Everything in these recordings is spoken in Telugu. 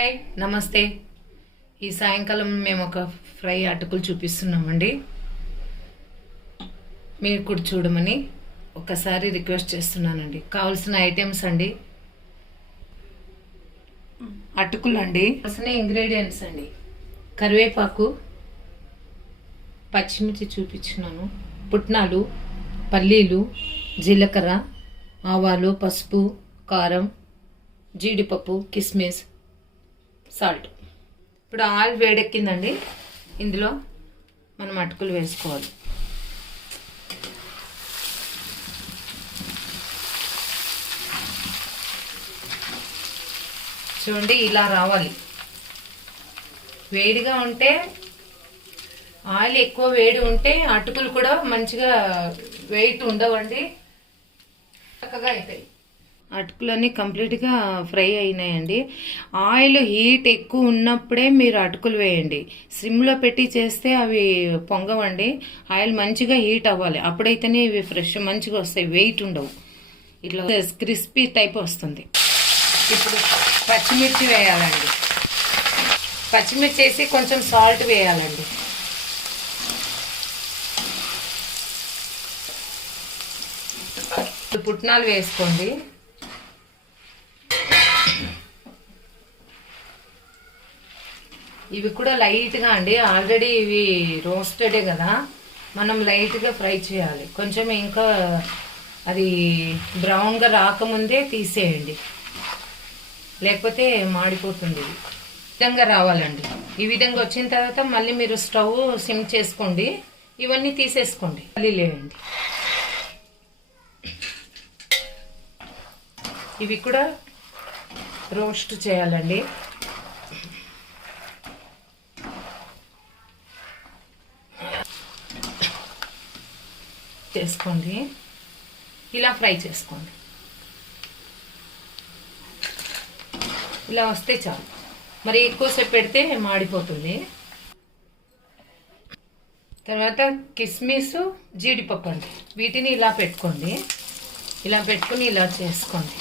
హాయ్ నమస్తే. ఈ సాయంకాలం మేము ఒక ఫ్రై అటుకులు చూపిస్తున్నామండి. మీరు కూడా చూడమని ఒకసారి రిక్వెస్ట్ చేస్తున్నానండి. కావాల్సిన ఐటమ్స్ అండి, అటుకులు అండి, కావాల్సిన ఇంగ్రీడియంట్స్ అండి: కరివేపాకు, పచ్చిమిర్చి చూపించినాను, పుట్నాలు, పల్లీలు, జీలకర్ర, ఆవాలు, పసుపు, కారం, జీడిపప్పు, కిస్మిస్, సాల్ట్. ఇప్పుడు ఆయిల్ వేడెక్కిందండి. ఇందులో మనం అటుకులు వేసుకోవాలి. చూడండి, ఇలా రావాలి. వేడిగా ఉంటే, ఆయిల్ ఎక్కువ వేడి ఉంటే అటుకులు కూడా మంచిగా వెయిట్ ఉండవండి, చక్కగా అవుతాయి. అటుకులన్నీ కంప్లీట్గా ఫ్రై అయినాయండి. ఆయిల్ హీట్ ఎక్కువ ఉన్నప్పుడే మీరు అటుకులు వేయండి. సిమ్లో పెట్టి చేస్తే అవి పొంగవండి. ఆయిల్ మంచిగా హీట్ అవ్వాలి, అప్పుడైతేనే ఇవి ఫ్రెష్ మంచిగా వస్తాయి, వెయిట్ ఉండవు, ఇట్లా క్రిస్పీ టైప్ వస్తుంది. ఇప్పుడు పచ్చిమిర్చి వేయాలండి. పచ్చిమిర్చి వేసి కొంచెం సాల్ట్ వేయాలండి. పుట్నాలు వేసుకోండి. ఇవి కూడా లైట్గా అండి, ఆల్రెడీ ఇవి రోస్టెడే కదా, మనం లైట్గా ఫ్రై చేయాలి. కొంచెం ఇంకా అది బ్రౌన్గా రాకముందే తీసేయండి, లేకపోతే మాడిపోతుంది. ఈ విధంగా రావాలండి. ఈ విధంగా వచ్చిన తర్వాత మళ్ళీ మీరు స్టవ్ సిమ్ చేసుకోండి, ఇవన్నీ తీసేసుకోండి, మళ్ళీ లేవండి. ఇవి కూడా రోస్ట్ చేయాలండి. చేసుకోండి, ఇలా ఫ్రై చేసుకోండి. ఇలా వస్తే చాలు, మరి ఎక్కువసేపు పెడితే మాడిపోతుంది. తర్వాత కిస్మిస్, జీడిపప్పు అండి, వీటిని ఇలా పెట్టుకోండి. ఇలా పెట్టుకుని ఇలా చేసుకోండి.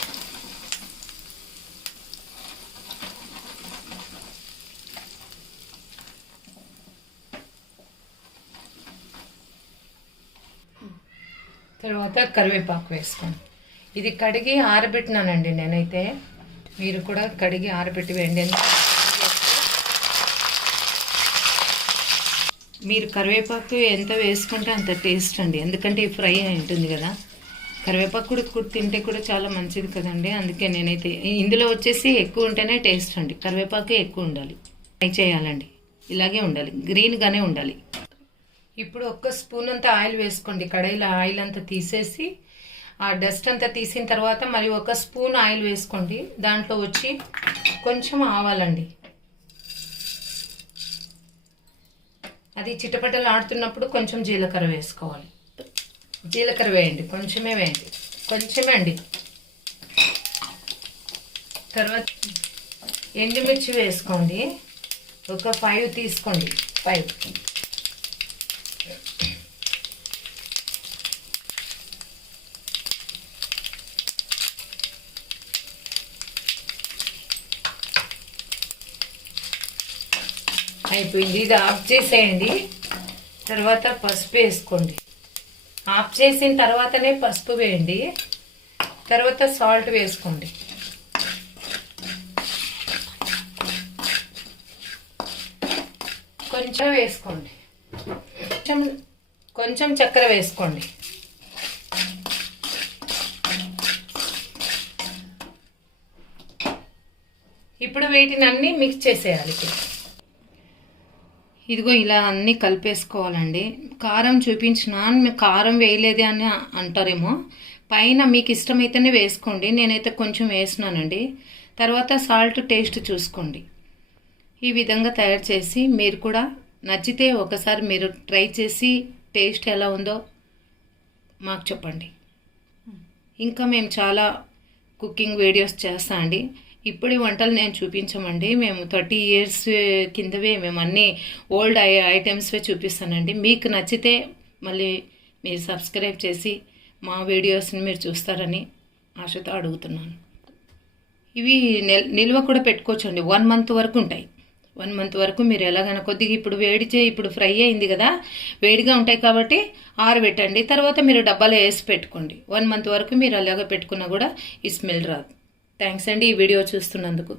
తర్వాత కరివేపాకు వేసుకోండి. ఇది కడిగి ఆరబెట్టినానండి నేనైతే, మీరు కూడా కడిగి ఆరబెట్టి వేయండి. మీరు కరివేపాకు ఎంత వేసుకుంటే అంత టేస్ట్ అండి, ఎందుకంటే ఈ ఫ్రై ఉంటుంది కదా. కరివేపాకు కూడా తింటే కూడా చాలా మంచిది కదండి. అందుకే నేనైతే ఇందులో వచ్చేసి ఎక్కువ ఉంటేనే టేస్ట్ అండి, కరివేపాకే ఎక్కువ ఉండాలి. ఫ్రై చేయాలండి, ఇలాగే ఉండాలి, గ్రీన్గానే ఉండాలి. ఇప్పుడు ఒక్క స్పూన్ అంతా ఆయిల్ వేసుకోండి. కడాయిలో ఆయిల్ అంతా తీసేసి, ఆ డస్ట్ అంతా తీసిన తర్వాత మరి ఒక స్పూన్ ఆయిల్ వేసుకోండి. దాంట్లో వచ్చి కొంచెం ఆవాలండి, అది చిటపటలు ఆడుతున్నప్పుడు కొంచెం జీలకర్ర వేసుకోవాలి. జీలకర్ర వేయండి, కొంచెమే వేయండి, కొంచెమే అండి. తర్వాత ఎండుమిర్చి వేసుకోండి, ఒక 5 తీసుకోండి, 5. అయిపోయింది, ఇది ఆఫ్ చేసేయండి. తర్వాత పసుపు వేసుకోండి. ఆఫ్ చేసిన తర్వాతనే పసుపు వేయండి. తర్వాత సాల్ట్ వేసుకోండి. కొంచెం వేసుకోండి, కొంచెం చక్కెర వేసుకోండి. ఇప్పుడు వీటిని అన్నీ మిక్స్ చేసేయాలి. ఇదిగో ఇలా అన్నీ కలిపేసుకోవాలండి. కారం చూపించిన కారం వేయలేదే అని అంటారేమో, పైన మీకు ఇష్టమైతేనే వేసుకోండి, నేనైతే కొంచెం వేసినానండి. తర్వాత సాల్ట్ టేస్ట్ చూసుకోండి. ఈ విధంగా తయారు చేసి మీరు కూడా నచ్చితే ఒకసారి మీరు ట్రై చేసి టేస్ట్ ఎలా ఉందో మాకు చెప్పండి. ఇంకా మేము చాలా కుకింగ్ వీడియోస్ చేస్తాం అండి. ఇప్పుడు వంటలు నేను చూపించమండి, మేము 30 years కిందవే మేము అన్నీ ఓల్డ్ ఐటమ్స్వే చూపిస్తానండి. మీకు నచ్చితే మళ్ళీ మీరు సబ్స్క్రైబ్ చేసి మా వీడియోస్ని మీరు చూస్తారని ఆశతో అడుగుతున్నాను. ఇవి నిల్వ కూడా పెట్టుకోవచ్చండి. 1 మంత్ వరకు ఉంటాయి. 1 మంత్ వరకు మీరు ఎలాగైనా కొద్దిగా ఇప్పుడు ఇప్పుడు ఫ్రై అయింది కదా, వేడిగా ఉంటాయి కాబట్టి ఆరబెట్టండి. తర్వాత మీరు డబ్బాలో వేసి పెట్టుకోండి. 1 మంత్ వరకు మీరు అలాగ పెట్టుకున్నా కూడా ఈ స్మెల్ రాదు. థ్యాంక్స్ అండి ఈ వీడియో చూస్తున్నందుకు.